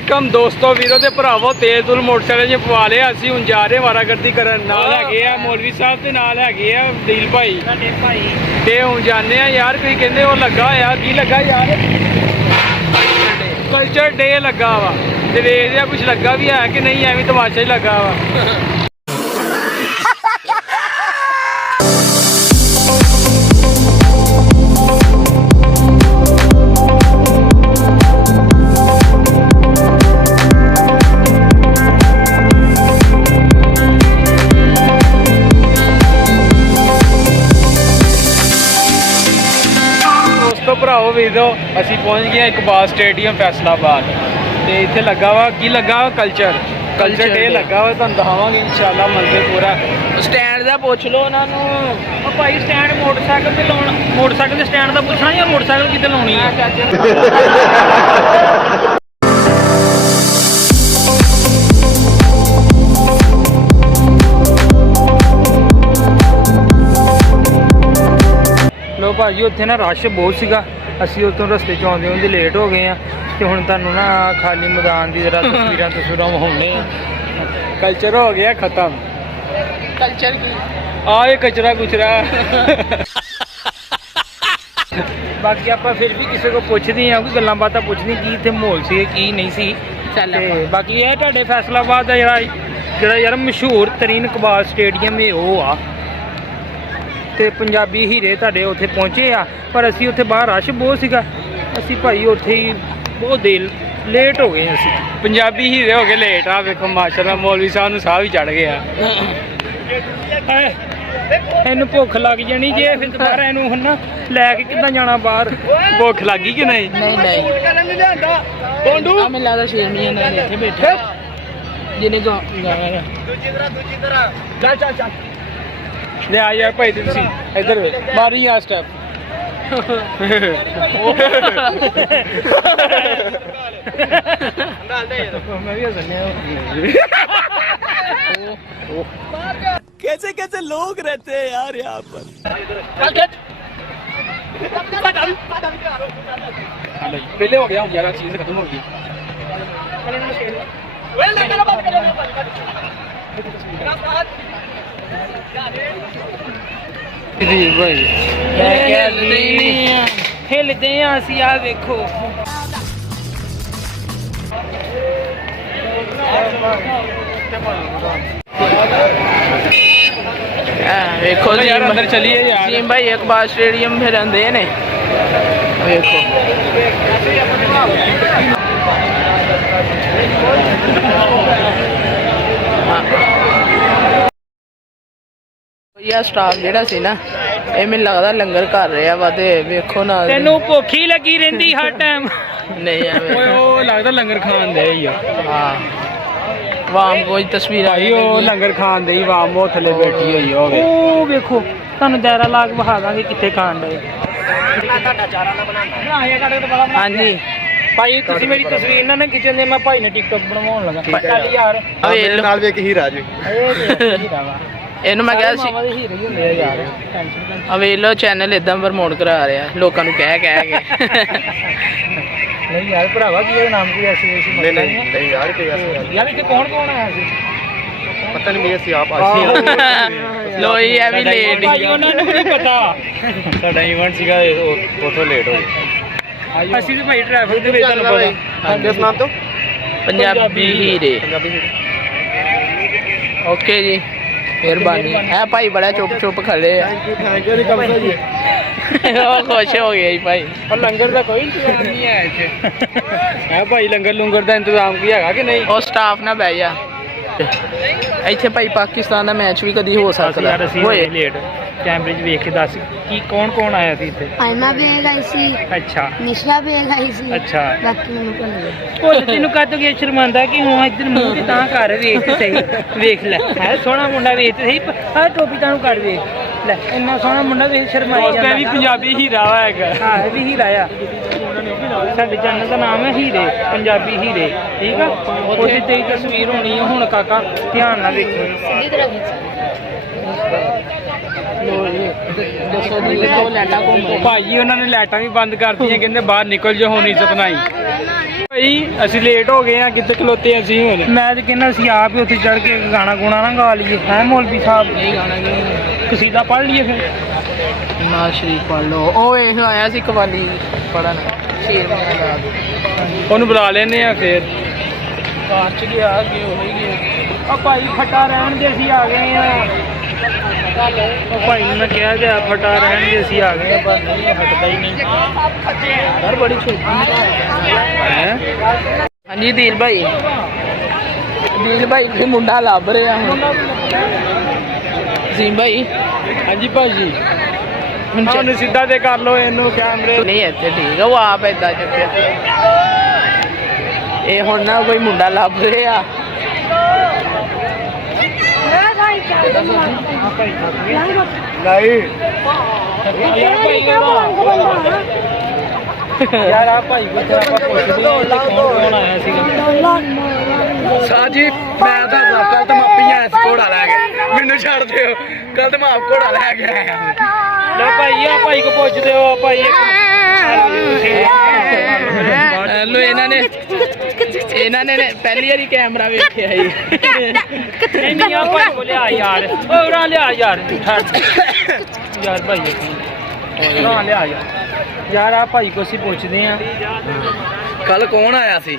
वालेकुम दोस्तों वीरों ते भरावो तेल तुल मोटरसाइकिल च पवा लिया असीं हुण जा रहे वारागर्दी करन नाल हैगे आ मौलवी साहब ते नाल हैगे आ दिल भाई ते हुण जाने आ यार कोई कहंदे ओह लगा होया की लगा यार कल्चर डे लगा वा ते वेखदे आ कुछ लगा भी है कि नहीं एवें तमाशा ही लगा वा। भरावो वीरो असी पहुँच गए इकबाल स्टेडियम फैसलाबाद तो इतने लगा वा की लगा कल्चर डे लगा वा तुहानूं दिखावांगे इंशाल्लाह मंदिर पूरा स्टैंड का पुछ लो उन्होंने भाई स्टैंड मोटरसाइकिल से लाना मोटरसाइकिल के स्टैंड का पुछना या मोटरसाइकिल कितने लानी है। लो भाजी उत्थे ना रश बहुत सीगा असी उतों रस्ते च आउंदे आउंदे लेट हो गए हैं तो हुण तुहानूं ना खाली मैदान की जरा तस्वीरां विखाउने कल्चर हो गया खत्म। कल्चर की ये कचरा कुचरा बाकी आप फिर भी किसी को पुछदे हैं कोई गल्लां बातां पुछदी की इत्थे माहौल सी की नहीं सी ते बाकी ये तुहाडे फैसलाबाद दा जेह्ड़ा यार मशहूर तरीन इकबाल स्टेडियम ये वो आ ते पंजाबी हीरे तुहाडे उत्थे पहुंचे आ पर असी उत्थे बाहर रश बहुत सीगा असी भाई उत्थे ही बहुत देर लेट हो गए असी पंजाबी हीरे हो गए लेट आ वेखो माशाअल्लाह मौलवी साहब नूं साह भी चढ़ गया इनू भुख लग जानी जे फिर दोबारा इनू हुण ना लैके किद्दां जाना बाहर भुख लगी कि नहीं नहीं लगदा शेरनियां ने इत्थे बैठे जिन्हें दूजी तरह चल ले आ यार भाई तुसी इधर मारी आ स्टेप कैसे कैसे लोग रहते हैं यार यहाँ पर। पहले हो गया यार चीज खत्म हो गई भाई हिलते हैं असी आ देखो देखो जी यार अंदर चलिए यार जी भाई इकबाल स्टेडियम फिर आंदे ने देखो ਯਾ ਸਟਾਫ ਜਿਹੜਾ ਸੀ ਨਾ ਇਹ ਮੈਨੂੰ ਲੱਗਦਾ ਲੰਗਰ ਕਰ ਰਿਹਾ ਵਾ ਤੇ ਵੇਖੋ ਨਾ ਤੈਨੂੰ ਭੁੱਖ ਹੀ ਲੱਗੀ ਰਹਿੰਦੀ ਹਰ ਟਾਈਮ ਨਹੀਂ ਐਵੇਂ ਓਏ ਉਹ ਲੱਗਦਾ ਲੰਗਰ ਖਾਣ ਦੇ ਹੀ ਆ ਹਾਂ ਵਾਮ ਕੋਈ ਤਸਵੀਰ ਆਈ ਉਹ ਲੰਗਰ ਖਾਣ ਦੇ ਹੀ ਵਾਮ ਉਹ ਥੱਲੇ ਬੈਠੀ ਹੋਈ ਹੋਵੇ ਉਹ ਵੇਖੋ ਤੁਹਾਨੂੰ ਦਾਇਰਾ ਲਾ ਕੇ ਵਿਖਾ ਦਾਂਗੇ ਕਿੱਥੇ ਖਾਣ ਦੇ ਤੁਹਾਡਾ ਚਾਰਾ ਨਾ ਬਣਾਇਆ ਹਾਂਜੀ ਭਾਈ ਤੁਸੀਂ ਮੇਰੀ ਤਸਵੀਰ ਨਾ ਖਿੱਚਣ ਦੇ ਮੈਂ ਭਾਈ ਨੇ ਟਿਕਟੌਕ ਬਣਵਾਉਣ ਲੱਗਾ ਚੱਲ ਯਾਰ ਮੇਰੇ ਨਾਲ ਵੇਖ ਹੀਰਾ ਜੀ ਇਹਨੂੰ ਮੈਂ ਕਿਹਾ ਸੀ ਅਵੇਲੋ ਚੈਨਲ ਇਦਾਂ ਪ੍ਰਮੋਟ ਕਰਾ ਰਿਹਾ ਲੋਕਾਂ ਨੂੰ ਕਹਿ ਕੇ ਨਹੀਂ ਯਾਰ ਭਰਾਵਾ ਕੀ ਇਹਦਾ ਨਾਮ ਕੀ ਐਸੋਸੀਏਸ਼ਨ ਨਹੀਂ ਯਾਰ ਕੋਈ ਯਾਰ ਇੱਥੇ ਕੌਣ ਆਇਆ ਸੀ ਪਤਾ ਨਹੀਂ ਅਸੀਂ ਆਪ ਆਏ ਲੋਈ ਐ ਵੀ ਲੇਟ ਭਾਈ ਉਹਨਾਂ ਨੂੰ ਨਹੀਂ ਪਤਾ ਸਾਡਾ ਇਵੈਂਟ ਸੀਗਾ ਉਥੋਂ ਲੇਟ ਹੋ ਗਏ ਅਸੀਂ ਤੇ ਭਾਈ ਟ੍ਰੈਫਿਕ ਦੇ ਵਿੱਚ ਤੁਹਾਨੂੰ ਪਤਾ ਕਿਸ ਨਾਮ ਤੋਂ ਪੰਜਾਬੀ ਹੀਰੇ ਓਕੇ ਜੀ ਮਿਹਰਬਾਨੀ ਹੈ ਭਾਈ ਬੜਾ ਚੁੱਪ ਖੜੇ ਆ ਥੈਂਕ ਯੂ ਕਮਸਾ ਜੀ ਉਹ ਖੁਸ਼ ਹੋ ਗਿਆ ਜੀ ਭਾਈ ਪਰ ਲੰਗਰ ਦਾ ਕੋਈ ਇੰਤਜ਼ਾਮ ਨਹੀਂ ਹੈ ਇੱਥੇ ਹੈ ਭਾਈ ਲੰਗਰ ਦਾ ਇੰਤਜ਼ਾਮ ਕੀ ਹੈਗਾ ਕਿ ਨਹੀਂ ਉਹ ਸਟਾਫ ਨਾ ਬਹਿ ਜਾ ਇੱਥੇ ਭਾਈ ਪਾਕਿਸਤਾਨ ਦਾ ਮੈਚ ਵੀ ਕਦੀ ਹੋ ਸਕਦਾ ਹੋਏ ਲੇਟ ਕੈਮਰੇ 'ਚ ਵੇਖ ਕੇ ਦੱਸ ਕੀ ਕੌਣ ਆਇਆ ਸੀ ਇੱਥੇ ਆਇਮਾ ਬੇਗ ਆਈ ਸੀ ਅੱਛਾ ਨਿਸ਼ਾ ਬੇਗ ਆਈ ਸੀ ਅੱਛਾ ਬਾਕੀ ਮੈਨੂੰ ਭੁੱਲ ਗਿਆ ਭੁੱਲ ਤੈਨੂੰ ਕਦ ਗਿਆ ਸ਼ਰਮਾਂਦਾ ਕਿ ਹੁਣ ਇੱਧਰ ਮੂੰਹ ਤੇ ਤਾਂ ਕਰ ਵੇਖ ਤੇ ਸਹੀ ਵੇਖ ਲੈ ਹੈ ਸੋਹਣਾ ਮੁੰਡਾ ਵੇਖ ਤੇ ਸਹੀ ਆਹ ਟੋਪੀ ਤਾਂ ਨੂੰ ਕਰ ਵੇਖ ਲੈ ਇੰਨਾ ਸੋਹਣਾ ਮੁੰਡਾ ਵੇਖ ਸ਼ਰਮਾਈ ਜਾਂਦਾ ਵੀ ਪੰਜਾਬੀ ਹੀਰਾ ਹੈਗਾ ਹਾਂ ਇਹ ਵੀ ਹੀਰਾ ਆ ਸਾਡੇ ਚੈਨਲ ਦਾ ਨਾਮ ਹੈ ਹੀਰੇ ਪੰਜਾਬੀ ਹੀਰੇ ਠੀਕ ਆ ਉਹਦੀ ਤੇਰੀ ਤਸਵੀਰ ਹੋਣੀ ਹੈ ਹੁਣ ਕਾਕਾ ਧਿਆਨ ਨਾਲ ਵੇਖੋ ਸਿੱਧੀ ਤਰ੍ਹਾਂ ਲੋ ਜੀ 200 ਦੀ ਦੇਖੋ ਲੈਟਾਂ ਘੁੰਮ ਭਾਜੀ ਉਹਨਾਂ ਨੇ ਲਾਈਟਾਂ ਵੀ ਬੰਦ ਕਰਤੀਆਂ, ਕਹਿੰਦੇ ਬਾਹਰ ਨਿਕਲ ਜਾ, ਹੁਣ ਇੱਜ਼ਤ ਨਹੀਂ। ਭਾਈ ਅਸੀਂ ਲੇਟ ਹੋ ਗਏ ਆ, ਕਿੱਥੇ ਖਲੋਤੇ ਅਸੀਂ ਹੁਣ? ਮੈਂ ਤੇ ਕਹਿੰਦਾ ਅਸੀਂ ਆਪ ਹੀ ਉੱਥੇ ਚੜ ਕੇ ਗਾਣਾ ਗੁਣਾ ਨਾ ਗਾ ਲਈਏ, ਹੈ ਮੌਲਵੀ ਸਾਹਿਬ? ਨਹੀਂ ਗਾਣਾ ਕਸੀਦਾ ਪੜ੍ਹ ਲਈਏ ਫਿਰ। ਨਾ ਸ਼ਰੀਫ ਪੜ ਲਓ, ਉਹ ਇਹ ਆਇਆ ਸੀ ਕਵਾਲੀ ਪੜਨ ਸ਼ੇਰ ਬਣਾ ਉਹਨੂੰ ਬੁਲਾ ਲੈਨੇ ਆ ਫਿਰ। ਕਾਰ ਚ ਗਿਆ ਅੱਗੇ ਹੋ ਹੀ ਗਏ। ਆ ਭਾਈ ਫਟਾ ਰਹਿਣ ਦੇ, ਅਸੀਂ ਆ ਗਏ ਆ। ਉਹ ਭਾਈ ਨੂੰ ਮੈਂ ਕਿਹਾ ਜਾ ਫਟਾ ਰਹਿਣ ਦੇ, ਅਸੀਂ ਆ ਗਏ ਆ, ਪਰ ਨਹੀਂ ਹਟਦਾ ਹੀ ਨਹੀਂ ਯਾਰ ਬੜੀ ਛੋਟੀ ਹੈ। ਹਾਂਜੀ ਦੀਲ ਭਾਈ ਕੋਈ ਮੁੰਡਾ ਲੱਭ ਰਿਹਾ ਹੁਣ। ਜ਼ੀਮ ਭਾਈ ਹਾਂਜੀ ਭਾਜੀ, ਹੁਣ ਸਿੱਧਾ ਤੇ ਕਰ ਲਓ ਇਹਨੂੰ ਕੈਮਰੇ। ਨਹੀਂ ਇੱਥੇ ਠੀਕ ਆ, ਉਹ ਆਪ ਏਦਾਂ ਚੱਕਿਆ। ਇਹ ਹੁਣ ਨਾ ਕੋਈ ਮੁੰਡਾ ਲੱਭ ਰਿਹਾ। ਯਾਰ ਆ ਭਾਈ ਕੋਲ ਆਪਾਂ ਪੁੱਛਦੇ ਹਾਂ ਕੌਣ ਆਇਆ ਸੀਗਾ। ਸਾਜੀ ਮੈਂ ਤਾਂ ਕੱਲ ਤਾਂ ਮਾਪੀਆਂ ਇਸ ਘੋੜਾ ਲੈ ਕੇ ਮੈਨੂੰ ਛੱਡ ਦਿਓ, ਕੱਲ ਤਾਂ ਮੈਂ ਆਪ ਘੋੜਾ ਲੈ ਕੇ ਆਇਆ। ਲੈ ਭਾਈ ਆ ਭਾਈ ਕੋ ਪੁੱਛਦੇ ਹੋ ਭਾਈ। ਲੋ ਇਹਨਾਂ ਨੇ ਪਹਿਲੀ ਵਾਰੀ ਕੈਮਰਾ ਵੇਖਿਆ ਸੀ। ਨਹੀਂ ਆ ਭਾਈ ਕੋ ਲਿਆ ਯਾਰ, ਓ ਉਰਾ ਲਿਆ ਯਾਰ ਯਾਰ ਭਾਈ ਨਾ ਲਿਆ ਯਾਰ ਆ ਭਾਈ ਕੋ ਅਸੀਂ ਪੁੱਛਦੇ ਆ ਕੱਲ ਕੌਣ ਆਇਆ ਸੀ?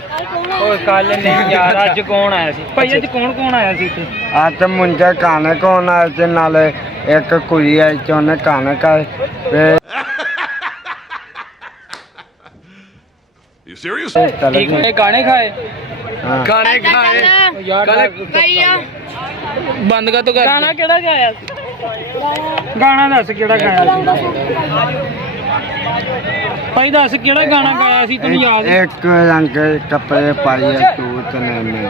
ਓਏ ਕੱਲ ਨਹੀਂ ਯਾਰ, ਅੱਜ ਕੌਣ ਆਇਆ ਸੀ ਭਾਈ? ਅੱਜ ਕੌਣ ਆਇਆ ਸੀ ਇੱਥੇ? ਅੱਜ ਮੁੰਡੇ ਖਾਣੇ ਕੋਣ ਆਏ ਤੇ ਨਾਲੇ ਇੱਕ ਕੁੜੀ ਆਈ ਤੇ ਉਹਨੇ ਖਾਣੇ ਖਾਏ ਤੇ You serious? ਚਲੇ ਠੀਕ ਗਏ। ਹੈ, ਗਾਣੇ ਖਾਏ ਹਾਂ। ਖਾਣੇ ਖਾਏ ਯਾਰ ਬੰਦ ਕਾ ਤੋਂ ਗਾਣਾ ਕਿਹੜਾ ਗਾਇਆ ਸੀ? ਗਾਣਾ ਦੱਸ ਕਿਹੜਾ ਗਾਇਆ ਸੀ ਭਾਈ? ਦੱਸ ਕਿਹੜਾ ਗਾਣਾ ਗਾਇਆ ਸੀ, ਤੈਨੂੰ ਯਾਦ ਹੈ? ਇੱਕ ਰੰਗ ਦੇ ਕੱਪੜੇ ਪਾਈਏ ਤੂਤ ਨੇ ਮੈਂ,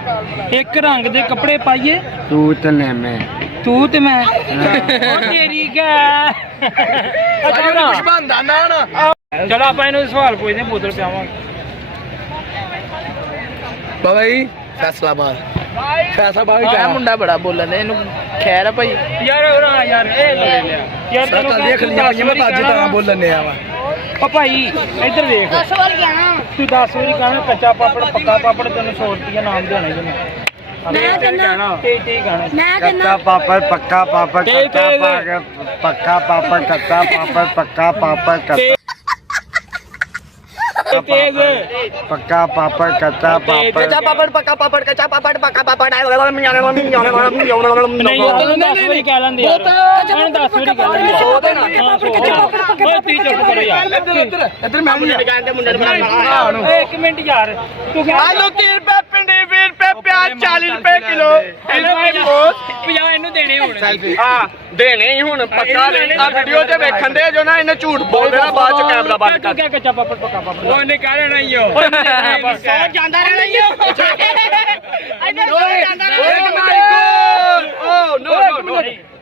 ਇੱਕ ਰੰਗ ਦੇ ਕੱਪੜੇ ਪਾਈਏ ਤੂਤ ਨੇ ਮੈਂ। ਤੂੰ ਤੇ ਮੈਂ। ਉਹ ਤੇਰੀ ਗਾ। ਕੁਛ ਬੰਦਾ ਨਾ ਚਲੋ ਆਪਾਂ ਇਹਨੂੰ ਸਵਾਲ ਪੁੱਛਦੇ ਹਾਂ, ਬੋਤਲ ਪਿਆਵਾਂਗੇ। ਬਾਬਾ ਜੀ ਫੈਸਲਾਬਾਦ ਆਹ ਮੁੰਡਾ ਬੜਾ ਬੋਲਣ ਇਹਨੂੰ ਖੈਰ ਆ ਭਾਈ। ਯਾਰ ਹੋਰਾਂ ਯਾਰ ਇਹ ਲੈ ਲਿਆ ਯਾਰ, ਤੈਨੂੰ ਕੱਲ ਦੀਆਂ ਖਲੀਆਂ ਮੈਂ ਤਾਂ ਅੱਜ ਤਾਂ ਬੋਲਣੇ ਆ ਵਾ। ਓ ਭਾਈ ਇੱਧਰ ਦੇਖ, 10 ਵਾਰ ਗਿਆ ਨਾ ਤੂੰ 10 ਵਾਰੀ ਕਹਿਣਾ ਕੱਚਾ ਪਾਪੜ ਪੱਕਾ ਪਾਪੜ, ਤੈਨੂੰ 100 ਰੁਪਇਆ ਨਾਮ ਦੇਣਾ ਹੀ ਤੈਨੂੰ। ਮੈਂ ਕਹਿੰਦਾ ਤੇ ਗਾਣਾ ਮੈਂ ਕੱਚਾ ਕਹਿੰਦਾ ਪਾਪੜ ਪੱਕਾ ਪਾਪੜ ਤੇ- ਕੱਚਾ ਤੇ- ਪੱਕਾ ਪਾਪੜ ਕੱਚਾ ਪਾਪੜ ਪੱਕਾ ਪਾਪੜ ਕੱਚਾ ਤੇਜ਼ ਪੱਕਾ ਪਾਪੜ ਕੱਚਾ ਪਾਪੜ। ਕੱਚਾ ਪਾਪੜ ਪੱਕਾ ਪਾਪੜ, ਕੱਚਾ ਪਾਪੜ ਪੱਕਾ ਪਾਪੜ। ਨਹੀਂ ਤੈਨੂੰ 10 ਵਾਰੀ ਕਹਿ ਲੈਂਦੇ ਯਾਰ, ਇਹਨੂੰ 10 ਵਾਰੀ ਕਹਿ ਲੈਂਦੇ। ਓਏ ਤੀ ਚੁੱਪ ਕਰੋ ਯਾਰ। ਇੱਧਰ ਮੈਂ ਨਹੀਂ ਓਏ ਇੱਕ ਮਿੰਟ ਯਾਰ, ਤੂੰ ਕਹਿ ਆਲੂ 30 ਰੁਪਏ, ਪਿੰਡੀ 20 ਰੁਪਏ, ਪਿਆਜ਼ 40 ਰੁਪਏ ਕਿਲੋ। ਇਹਨੂੰ ਦੇਣੇ ਹੁਣ। ਹਾਂ ਦੇਣੇ ਹੀ ਹੁਣ ਪੱਕਾ ਨਹੀਂ। ਆ ਵੀਡੀਓ ਤੇ ਵੇਖਣ ਦੇ ਜੋ ਨਾ, ਇਹਨੇ ਝੂਠ ਬੋਲ ਦੇਣਾ, ਬਾਅਦ ਚ ਕੈਮਰਾ ਬੰਦ ਕਰ। ਤੂੰ ਕਿਆ ਕੱਚਾ ਪਾਪੜ ਪੱਕਾ ਪਾਪੜ? ਉਹਨੇ ਕਹਿ ਲੈਣਾ ਹੀ ਹੋ ਜਾਂਦਾ ਰਹਿਣਾ ਹੀ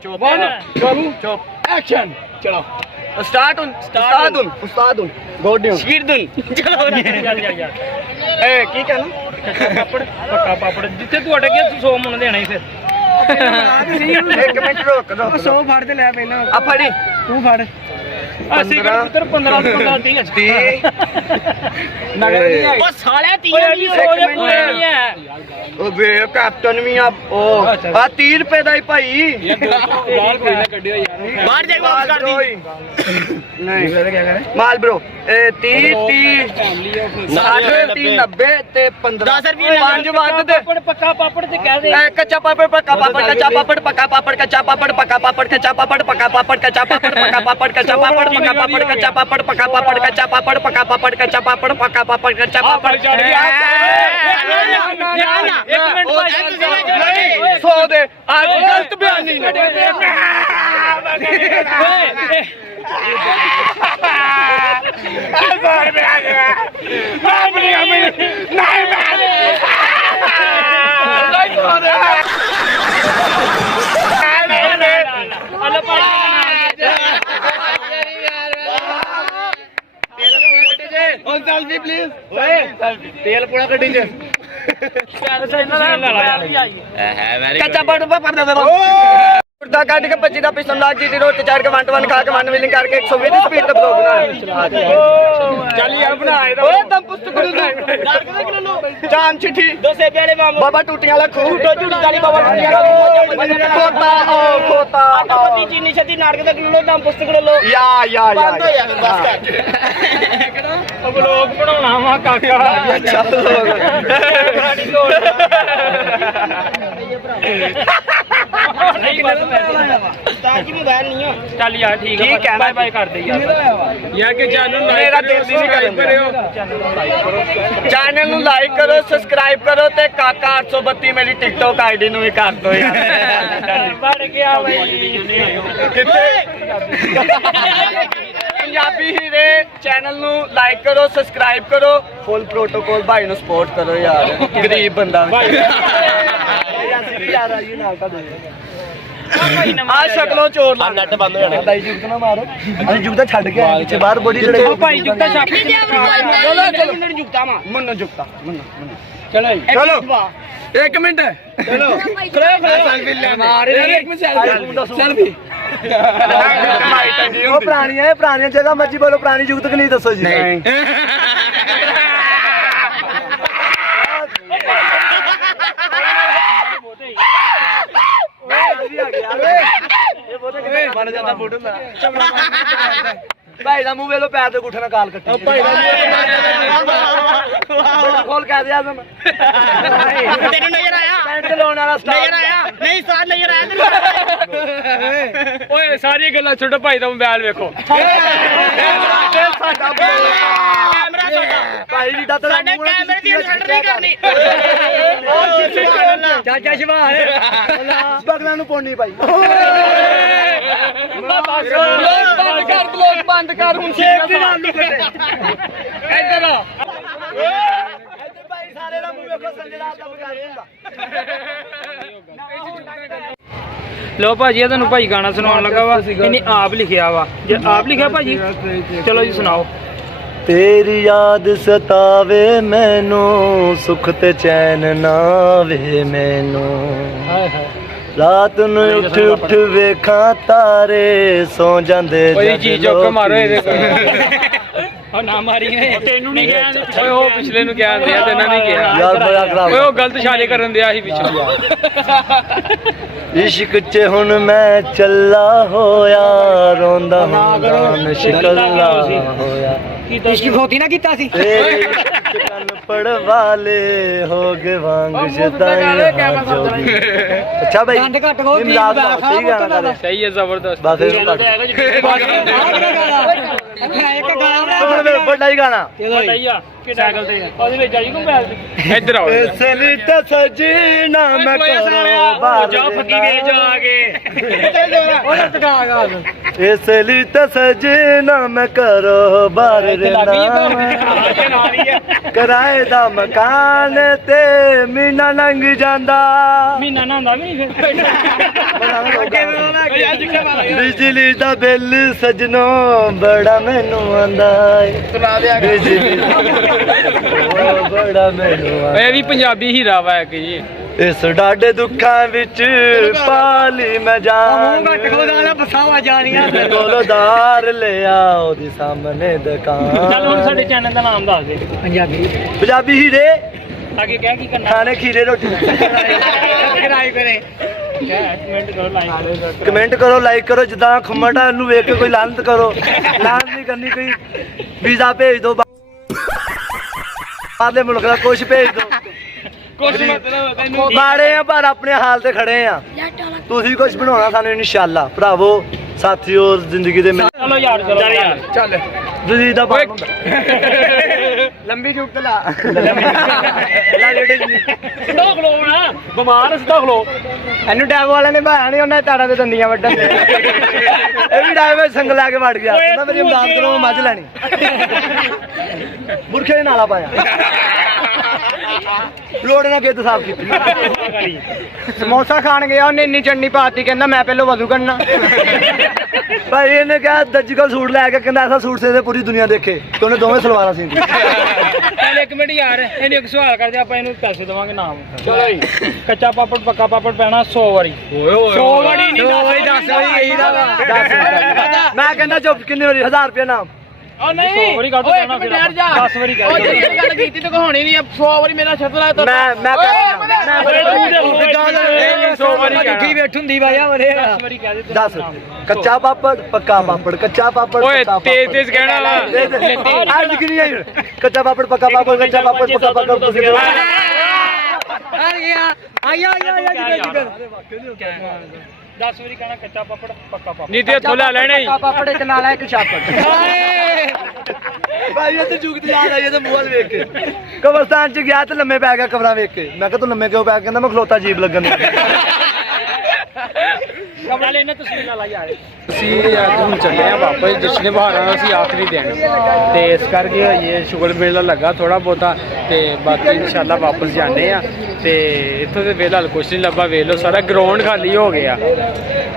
चुप एक्शन चलो स्टार्ट उस्ताद गोडियो शीरदुन चलो ए की कहना ਕੱਚਾ ਪਾਪੜ ਪੱਕਾ ਪਾਪੜ, ਜਿੱਥੇ ਤੂੰ ਅਟਕ ਗਿਆ ਤੂੰ 100 ਮੁੰਨ ਦੇਣਾ ਹੀ ਫਿਰ। एक मिनट रुक 100 ਫੜ ਤੇ ਲੈ ਪਹਿਲਾਂ ਆ ਫੜੀ ਤੂੰ ਫੜ। ਅਸੀਂ ਕਿੱਧਰ 15 30 ਨਗਰ ਨਹੀਂ ਹੈ। ਉਹ ਸਾਲਿਆ 30 ਦੀ 100 ਦੇ ਪੂਰੇ ਨਹੀਂ ਹੈ। ਉਹ ਵੇ ਕੈਪਟਨ ਵੀ ਆ ਉਹ ਆ 30 ਰੁਪਏ ਦਾ ਹੀ ਭਾਈ ਬਾਹਰ ਕੋਈ ਨਾ ਕੱਢਿਓ ਯਾਰ, ਬਾਹਰ ਜਾ ਕੇ ਵਾਪਸ ਕਰ ਦੀ ਨਹੀਂ ਫਿਰ ਕੀ ਕਰੇ ਮਾਲ bro 30 60 90 ਤੇ 15 10 ਰੁਪਏ 5 ਵੱਧ ਦੇ ਪਾਪੜ ਪੱਕਾ ਪਾਪੜ ਤੇ ਕਹਿ ਦੇ। ਕੱਚਾ ਪਾਪੜ ਪੱਕਾ ਪਾਪੜ ਕੱਚਾ ਪਾਪੜ ਪੱਕਾ ਪਾਪੜ ਕੱਚਾ ਪਾਪੜ ਪੱਕਾ ਪਾਪੜ ਕੱਚਾ ਪਾਪੜ ਪੱਕਾ ਪਾਪੜ ਕੱਚਾ ਪਾਪੜ ਪੱਕਾ ਪਾਪੜ ਕੱਚਾ ਪਾਪੜ ਪੱਕਾ ਪਾਪੜ ਕੱਚਾ ਪਾਪੜ ਪੱਕਾ ਪਾਪੜ ਕੱਚਾ ਪਾਪੜ ਪੱਕਾ ਪਾਪੜ ਕੱਚਾ ਪਾਪੜ ਪੱਕਾ ਪਾਪੜ ਕੱਚਾ ਪਾਪੜ ਚੜ ਗਿਆ। ਇੱਕ ਮਿੰਟ ਭਾਈ 100 ਦੇ ਅੱਜ ਗਲਤ ਬਿਆਨ ਨਹੀਂ ਸੈਲਫੀ ਪਲੀਜ਼ ਤੇਲ ਪੂਰਾ ਗੱਡੀ 'ਚ ਕੱਚਾ ਪਾਪੜ ਦਾ ਕੱਢ ਕੇ 25 ਦਾ ਪਿਸਟਨ ਲਾ ਜੀ ਰੋਟੀ ਚਾੜ ਕੇ 1 ਖਾ ਕੇ 1 ਮਿਲਿੰਗ ਕਰਕੇ 120 ਦੀ ਸਪੀਡ ਤੇ ਬਲੌਗ ਬਣਾ ਚੱਲ ਯਾਰ ਬਣਾ ਇਹਦਾ ਓਏ ਦਮ ਪੁਸਤਕ ਨੂੰ ਜਾਨ ਚਿੱਠੀ ਦੋ ਸੇਬੇ ਵਾਲੇ ਬਾਬਾ ਟੂਟੀਆਂ ਵਾਲਾ ਖੂਹ ਟੋਜੂ ਵਾਲੀ ਬਾਬਾ ਟੂਟੀਆਂ ਵਾਲਾ ਖੋਤਾ ਖੋਤਾ ਪਤੀ ਚੀਨੀ ਛੱਤੀ ਨਾਟਕ ਦੇ ਕਿਲੋ ਦਮ ਪੁਸਤਕ ਲੋ ਯਾ ਬੰਦ ਹੋ ਜਾ ਫਿਰ ਬਸ ਕਰ ਬਲੌਗ ਬਣਾਉਣਾ ਵਾ ਕਾਕਾ ਅੱਛਾ ਲੋਕ ਤਾਜੀ ਮੋਬਾਈਲ ਨਹੀਂ ਹੋ ਚੱਲ ਯਾਰ ਠੀਕ ਠੀਕ ਹੈ ਹੈ ਬਾਏ ਬਾਏ ਕਰਦੇ ਯਾਰ ਯਾਰ ਕਿ ਚੈਨਲ ਨੂੰ ਮੇਰਾ ਦਿਲ ਨਹੀਂ ਕਰਿਓ ਚੈਨਲ ਨੂੰ ਲਾਈਕ ਕਰੋ ਸਬਸਕ੍ਰਾਈਬ ਕਰੋ ਤੇ ਕਾਕਾ 832 ਮੇਰੀ ਟਿਕਟੋਕ ਆਈਡੀ ਨੂੰ ਵੀ ਕਰ ਦਿਓ ਯਾਰ ਬਣ ਗਿਆ ਬਈ ਪੰਜਾਬੀ ਹੀਰੇ ਚੈਨਲ ਨੂੰ ਲਾਈਕ ਕਰੋ ਸਬਸਕ੍ਰਾਈਬ ਕਰੋ ਫੁੱਲ ਪ੍ਰੋਟੋਕੋਲ ਭਾਈ ਨੂੰ ਸਪੋਰਟ ਕਰੋ ਯਾਰ ਗਰੀਬ ਬੰਦਾ ਆ ਸ਼ਕਲੋਂ ਚੋਰ ਲਾ ਨੈਟ ਬੰਦ ਹੋ ਜਾਣਾ ਬਾਈ ਜੁਗਤ ਨਾ ਮਾਰੋ ਅਸੀਂ ਜੁਗਤਾ ਛੱਡ ਕੇ ਆਏ ਪਿੱਛੇ ਬਾਹਰ ਬੋਡੀ ਜਿਹੜੇ ਭਾਈ ਜੁਗਤਾ ਛਾਪ ਚਲੋ ਮੈਨੂੰ ਜੁਗਤਾ ਮਾ ਮੰਨੋ ਜੁਗਤਾ ਚਲੋ ਚਲੋ 1 ਮਿੰਟ ਚਲੋ ਸੈਲਫੀ ਲੈ ਮਾਰ ਇੱਕ ਮਿੰਟ ਸੈਲਫੀ ਉਹ ਪੁਰਾਣੀਆਂ ਜਗ੍ਹਾ ਮਰਜੀ ਬੋਲੋ ਪੁਰਾਣੀ ਜੁਗਤ ਕਿ ਨਹੀਂ ਦੱਸੋ ਜੀ ਨਹੀਂ ਬਣ ਜਾਂਦਾ ਫੋਟੋ ਦਾ ਭਾਈ ਦਾ ਮੂੰਹ ਵੇਲੋ ਪੈਰ ਤੇ ਗੁੱਠੇ ਨਾਲ ਕਾਲ ਕੱਟੀ ਭਾਈ ਦਾ ਖੋਲ ਕਹਿ ਦਿਆ ਤੈਨੂੰ ਨਜ਼ਰ ਆਇਆ ਪੈਂਟ ਲਾਉਣ ਵਾਲਾ ਨਜ਼ਰ ਆਇਆ ਨਹੀਂ ਸਾਰ ਨਜ਼ਰ ਆਇਆ ਓਏ ਸਾਰੀਆਂ ਗੱਲਾਂ ਛੱਡੋ ਭਾਈ ਦਾ ਮੋਬਾਈਲ ਵੇਖੋ ਸਾਡਾ ਕੈਮਰਾ ਸਾਡਾ ਭਾਈ ਜੀ ਦਾ ਸਾਡੇ ਕੈਮਰੇ ਦੀ ਛੱਡ ਨਹੀਂ ਕਰਨੀ ਚਾਚਾ ਸ਼ਵਾਲ ਬਗਲਾਂ ਨੂੰ ਪੋਣੀ ਭਾਈ ਲੋਕ ਬੰਦ ਕਰ ਹੁਣ ਸੇਫਟੀ ਨਾਲ ਨੂੰ ਇੱਧਰ ਆ ਭਾਈ ਸਾਰੇ ਦਾ ਮੂੰਹ ਵੇਖੋ ਸੰਜਣਾ ਦਾ ਬਗਾ ਹੁੰਦਾ ਲੋ ਭਾਜੀ ਇਹ ਤੁਹਾਨੂੰ ਭਾਈ ਗਾਣਾ ਸੁਣਾਉਣ ਲੱਗਾ ਵਾ ਇਹਨੇ ਆਪ ਲਿਖਿਆ ਵਾ ਜੇ ਆਪ ਲਿਖਿਆ ਭਾਜੀ ਚਲੋ ਜੀ ਸੁਣਾਓ ਤੇਰੀ ਯਾਦ ਸਤਾਵੇ ਮੈਨੂੰ ਸੁੱਖ ਤੇ ਚੈਨ ਨਾ ਵੇ ਮੈਨੂੰ ਰਾਤ ਨੂੰ ਉੱਠ ਵੇਖਾਂ ਤਾਰੇ ਸੌ ਜਾਂਦੇ ਓਏ ਜੀ ਚੁੱਕ ਮਾਰੋ ਇਹਦੇ ਕੋਲ ਉਹ ਨਾ ਮਾਰੀ ਤੈਨੂੰ ਨਹੀਂ ਕਿਹਾ ਓਏ ਉਹ ਪਿਛਲੇ ਨੂੰ ਕਿਹਾ ਦਿਆ ਤੇ ਇਹਨਾਂ ਨੇ ਕਿਹਾ ਯਾਰ ਬੜਾ ਖਰਾਬ ਓਏ ਉਹ ਗਲਤ ਇਸ਼ਾਰੇ ਕਰਨ ਦਿਆ ਸੀ ਪਿੱਛੋਂ ਇਸ਼ਕ 'ਚ ਹੁਣ ਮੈਂ ਚੱਲਾ ਹੋਇਆ ਰੋਂਦਾ ਹੁੰਦਾ ਸ਼ਿਕਲਾ ਹੋਇਆ ਇਸ਼ਕ ਖੋਤੀ ਨਾ ਕੀਤਾ ਸੀ ਤੇਰੇ ਕੰਨ ਪੜ ਵਾਲੇ ਹੋ ਗਏ ਵਾਂਗ ਸ਼ਤਾਈ ਅੱਛਾ ਭਾਈ ਕੰਨ ਘੱਟ ਹੋ ਸਹੀ ਗਾਣਾ ਕਰ ਸਹੀ ਹੈ ਜ਼ਬਰਦਸਤ ਬਸ ਇੱਕ ਗਾਣਾ ਵੱਡਾ ਹੀ ਗਾਣਾ ਭਈਆ ਸਾਈਕਲ ਤੇ ਉਹਦੇ ਵਿੱਚ ਆਈ ਮੋਬਾਈਲ ਤੇ ਇੱਧਰ ਆਓ ਇਸ ਲਈ ਤਾਂ ਸਜਣਾ ਮੈਂ ਕਰੋ ਜਾ ਫੱਕੀ ਵੇ ਜਾ ਕੇ ਉਹ ਟਕਾ ਗਾ ਇਸ ਲਈ ਤਾਂ ਸਜਣਾ ਮੈਂ ਕਰੋ ਬਾਰ ਕਿਰਾਏ ਦਾ ਮਕਾਨ ਤੇ ਮਹੀਨਾ ਲੰਘ ਜਾਂਦਾ ਮਹੀਨਾ ਨਾ ਹੁੰਦਾ ਵੀ ਨਹੀਂ ਬਿਜਲੀ ਦਾ ਬਿੱਲ ਸਜਣੋ ਬੜਾ ਮੈਨੂੰ ਆਂਦਾ ਏ ਬਿਜਲੀ ਬੜਾ ਮੈਨੂੰ ਆਂਦਾ ਇਹ ਵੀ ਪੰਜਾਬੀ ਹੀਰਾ ਵਾ ਇੱਕ ਜੀ ਇਸ ਡਾਡੇ ਦੁੱਖਾਂ ਵਿੱਚ ਪਾਲੀ ਮੈਂ ਜਾਨ ਬਸਾਵਾ ਜਾਣੀਆਂ ਕੋਲੋਂ ਦਾਰ ਲਿਆ ਉਹਦੇ ਸਾਹਮਣੇ ਦੁਕਾਨ ਚੱਲ ਹੁਣ ਸਾਡੇ ਚੈਨਲ ਦਾ ਨਾਮ ਦੱਸ ਦੇ ਪੰਜਾਬੀ ਹੀਰੇ ਅੱਗੇ ਕਹਿ ਕੀ ਕਰਨਾ ਖਾਣੇ ਖੀਰੇ ਰੋਟੀ ਸਬਸਕ੍ਰਾਈਬ ਕਰੇ ਕਮੈਂਟ ਕਰੋ ਲਾਈਕ ਕਮੈਂਟ ਕਰੋ ਲਾਈਕ ਕਰੋ ਜਿੱਦਾਂ ਖੁੰਮਟਾ ਨੂੰ ਵੇਖ ਕੇ ਕੋਈ ਲਾਨਤ ਕਰੋ ਲਾਨਤ ਨਹੀਂ ਕਰਨੀ ਕੋਈ ਵੀਜ਼ਾ ਭੇਜ ਦਿਓ ਬਾਹਰਲੇ ਮੁਲਕ ਦਾ ਕੁਛ ਭੇਜ ਦਿਓ ਕੁਛ ਮਤਲਬ ਤੈਨੂੰ ਮਾੜੇ ਆ ਪਰ ਆਪਣੇ ਹਾਲ ਤੇ ਖੜੇ ਆ ਤੁਸੀਂ ਕੁਝ ਬਣਾਉਣਾ ਸਾਨੂੰ ਇਨਸ਼ਾਅੱਲਾ ਭਰਾਵੋ ਸਾਥੀਓ ਜ਼ਿੰਦਗੀ ਦੇ ਚਲੋ ਯਾਰ ਚਲੋ ਯਾਰ ਚੱਲ ਤੁਸੀਂ ਦਾ ਬਾਪ ਲੰਬੀ ਜੁਗਤ ਲਾ ਸਿੱਧਾ ਖਲੋ ਨਾ ਬਿਮਾਰ ਸਿੱਧਾ ਖਲੋ ਇਹਨੂੰ ਡੈਵ ਵਾਲਿਆਂ ਨੇ ਭਾਇਆ ਨਹੀਂ ਉਹਨਾਂ ਤਾੜਾਂ ਦੇ ਦੰਦੀਆਂ ਵੱਢਣ ਇਹ ਵੀ ਡੈਵ ਵਿੱਚ ਸੰਗ ਲਾ ਕੇ ਵੜ ਗਿਆ ਕਹਿੰਦਾ ਮੇਰੀ ਇਮਦਾਦ ਕਰੋ ਮੈਂ ਮੱਝ ਲੈਣੀ ਬੁਰਖੇ ਦੇ ਨਾਲਾ ਪਾਇਆ ਲੋੜ ਨਾਲ ਗਿੱਦ ਸਾਫ ਕੀਤੀ ਸਮੋਸਾ ਖਾਣ ਗਿਆ ਉਹਨੇ ਇੰਨੀ ਚਟਨੀ ਪਾਤੀ ਕਹਿੰਦਾ ਮੈਂ ਪਹਿਲਾਂ ਵਜ਼ੂ ਕਰਨਾ ਭਾਈ ਇਹਨੇ ਕਿਹਾ ਦਰਜੀ ਕੋਲ ਸੂਟ ਲੈ ਕੇ ਕਹਿੰਦਾ ਐਸਾ ਸੂਟ ਸੇ ਪੂਰੀ ਦੁਨੀਆ ਦੇਖੇ ਤੇ ਉਹਨੇ ਦੋਵੇਂ ਸਲਵਾਰਾਂ ਸੀ ਚੱਲ ਇੱਕ ਮਿੰਟ ਯਾਰ ਇਹਨੂੰ ਇੱਕ ਸਵਾਲ ਕਰਦੇ ਆਪਾਂ ਇਹਨੂੰ ਪੈਸੇ ਦੇਵਾਂਗੇ ਨਾਮ ਚਲੋ ਜੀ ਕੱਚਾ ਪਾਪੜ ਪੱਕਾ ਪਾਪੜ ਪੈਣਾ 100 ਵਾਰੀ 100 ਵਾਰੀ ਨਹੀਂ 10 ਵਾਰੀ ਕਹੀਦਾ ਵਾ ਮੈਂ ਕਹਿੰਦਾ ਚੁੱਪ ਕਿੰਨੀ ਵਾਰੀ 1000 ਰੁਪਏ ਨਾਮ ਉਹ ਨਹੀਂ 100 ਵਾਰੀ ਗੱਲ ਓਏ ਇੱਕ ਮਿੰਟ ਠਹਿਰ ਜਾ 10 ਵਾਰੀ ਉਹ ਜਿਹੜੀ ਗੱਲ ਕੀਤੀ ਤੇ ਕਹਾਣੀ ਨਹੀਂ 100 ਵਾਰੀ ਮੇਰਾ ਸ਼ਬਦ ਲਾਇਆ ਤਾਂ ਮੈਂ ਕਹਿੰਦਾ 100 ਵਾਰੀ ਕੀ ਵੇਠ ਹੁੰਦੀ ਬਾਇਆ ਮਰੇ 10 ਵਾਰੀ ਕਹਿ ਦੇ 10 ਕੱਚਾ ਪਾਪੜ ਪੱਕਾ ਪਾਪੜ ਕੱਚਾ ਪਾਪੜ ਓਏ ਪੱਕਾ ਤੇਜ਼ ਤੇਜ਼ ਕਹਿਣਾ ਵਾ ਅੱਜ ਕਿ ਨਹੀਂ ਆਈ ਕੱਚਾ ਪਾਪੜ ਪੱਕਾ ਪਾਪੜ ਕੱਚਾ ਪਾਪੜ ਪੱਕਾ ਪਾਪੜ ਤੁਸੀਂ ਆ 10 ਵਾਰੀ ਕਹਿਣਾ ਕੱਚਾ ਪਾਪੜ ਪੱਕਾ ਪਾਪੜ ਨਹੀਂ ਤੇ ਇੱਥੋਂ ਲੈ ਲੈਣੇ ਹੀ ਪਾਪੜ ਇੱਕ ਨਾਲ ਹੈ ਇੱਕ ਛਾਪੜ ਭਾਈ ਇਹ ਤੇ ਜੁਗਤ ਯਾਦ ਆਈ ਇਹਦੇ ਮੂੰਹ ਵੱਲ ਵੇਖ ਕੇ ਕਬਰਸਤਾਨ ਚ ਗਿਆ ਤੇ ਲੰਮੇ ਪੈ ਗਿਆ ਕਬਰਾਂ ਵੇਖ ਕੇ ਮੈਂ ਕਿਹਾ ਤੂੰ ਲੰਮੇ ਕਿਉਂ ਪੈ ਕਹਿੰਦਾ ਮੈਂ ਖਲੋਤਾ ਅਜੀਬ ਲੱਗਣ ਦੀ ਕਮਰਾ ਲੈਣਾ ਤਸਵੀਰਾਂ ਲਾ ਯਾਰ ਅਸੀਂ ਅੱਜ ਹੁਣ ਚੱਲੇ ਆ ਵਾਪਸ ਜਸ਼ਨ ਬਹਾਰਾਂ ਅਸੀਂ ਆਖਰੀ ਦਿਨ ਤੇ ਇਸ ਕਰਕੇ ਇਹ ਸ਼ੁਗਰ ਮੇਲਾ ਲੱਗਾ ਥੋੜਾ ਬਹੁਤਾ ਤੇ ਬਾਕੀ ਇਨਸ਼ਾਅੱਲਾ ਵਾਪਸ ਜਾਣੇ ਆ ਤੇ ਇੱਥੋਂ ਦੇ ਵੇਲੇ ਕੁਛ ਨਹੀਂ ਲੱਭਾ ਵੇਖ ਲਓ ਸਾਰਾ ਗਰਾਊਂਡ ਖਾਲੀ ਹੋ ਗਿਆ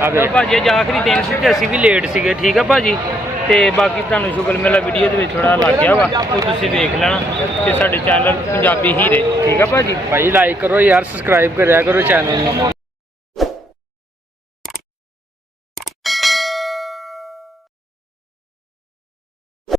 ਆ ਵੇ ਭਾਜੀ ਅੱਜ ਆਖਰੀ ਦਿਨ ਸੀ ਤੇ ਅਸੀਂ ਵੀ ਲੇਟ ਸੀਗੇ ਠੀਕ ਆ ਭਾਜੀ ਤੇ ਬਾਕੀ ਤੁਹਾਨੂੰ ਸ਼ੁਗਰ ਮੇਲਾ ਵੀਡੀਓ ਦੇ ਵਿੱਚ ਥੋੜਾ ਲੱਗ ਗਿਆ ਵਾ ਉਹ ਤੁਸੀਂ ਵੇਖ ਲੈਣਾ ਤੇ ਸਾਡੇ ਚੈਨਲ ਪੰਜਾਬੀ ਹੀਰੇ ਠੀਕ ਆ ਭਾਜੀ ਭਾਈ ਲਾਈਕ ਕਰੋ ਯਾਰ ਸਬਸਕ੍ਰਾਈਬ ਕਰਿਆ ਕਰੋ ਚੈਨਲ ਨੂੰ